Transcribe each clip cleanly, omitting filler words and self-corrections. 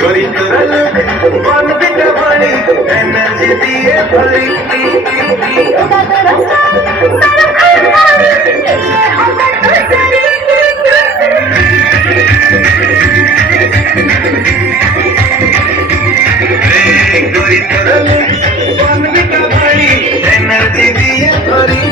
गरी तरल मन बिटा भरी एनर्जी दिए भरी गरी तरल मन बिटा भरी एनर्जी दिए भरी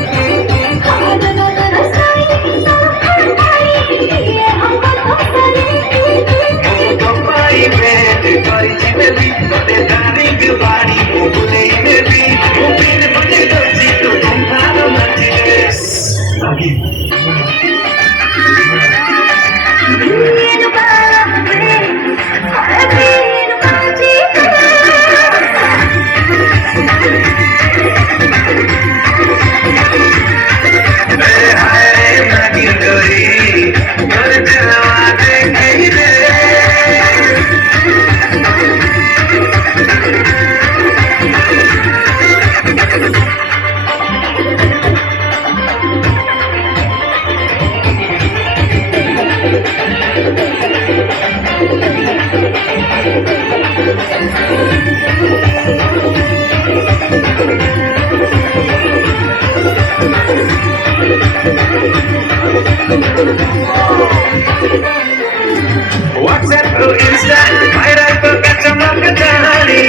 WhatsApp to Insta, viral to kacamata kecari.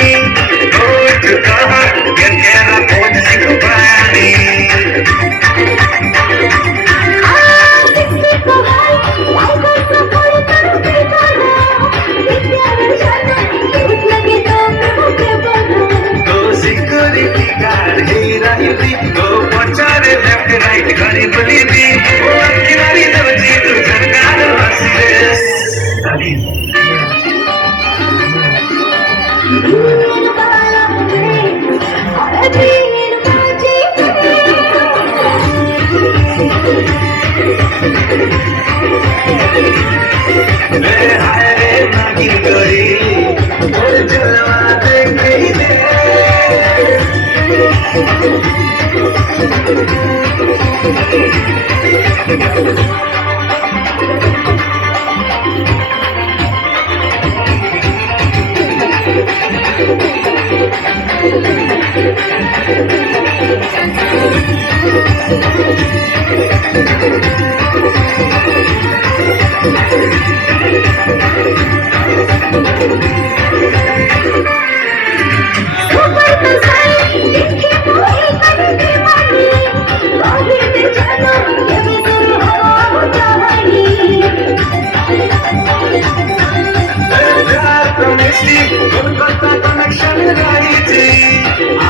Go to kahar, kera pun sikupani. Go security guard, hira hiri, go pachare left right gari bali di. Go kinari doji tu sarkar hasire.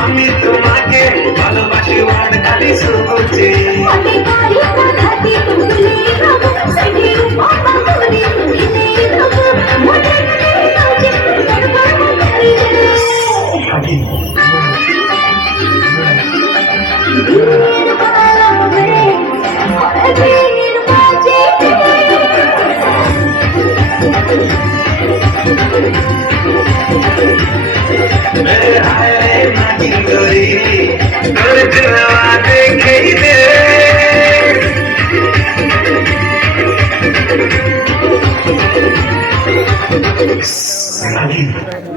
আমি তোমাকে ভালোবাসি word খালি শুনছি Salim.